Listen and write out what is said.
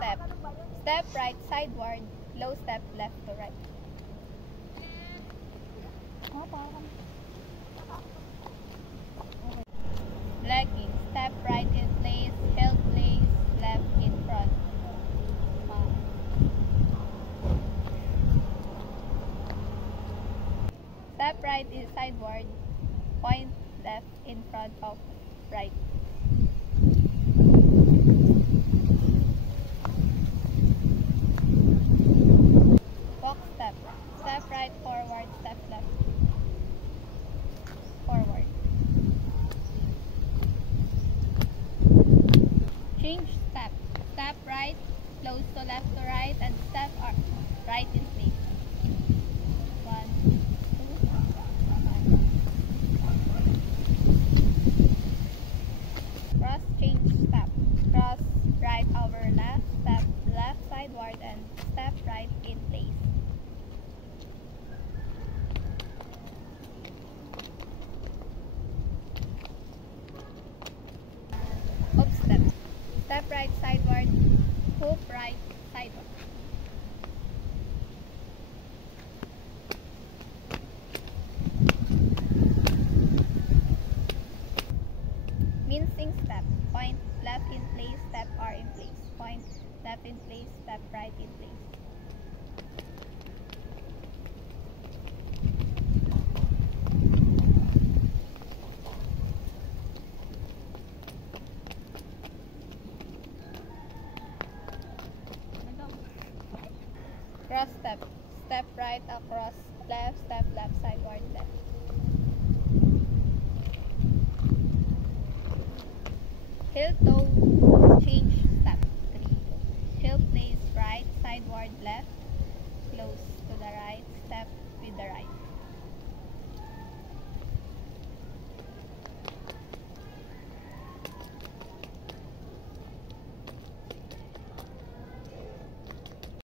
step. Step right sideward, low step left to right. Leg in, step right in place, heel place, left in front. Step right is sideward, point left in front of right. Walk step. Step right forward, step left. Forward. Change step. Step right, close to left to right, and step right in place. 1, 2, 1. Cross change step. Cross right over left, step left sideward, and step right in place. Hoop step. Step right sideward, hoop right sideward. Mincing step. Point left in place, step R in place. Point left in place, step right in place. Cross step. Step right across left, step left sideward left. Heel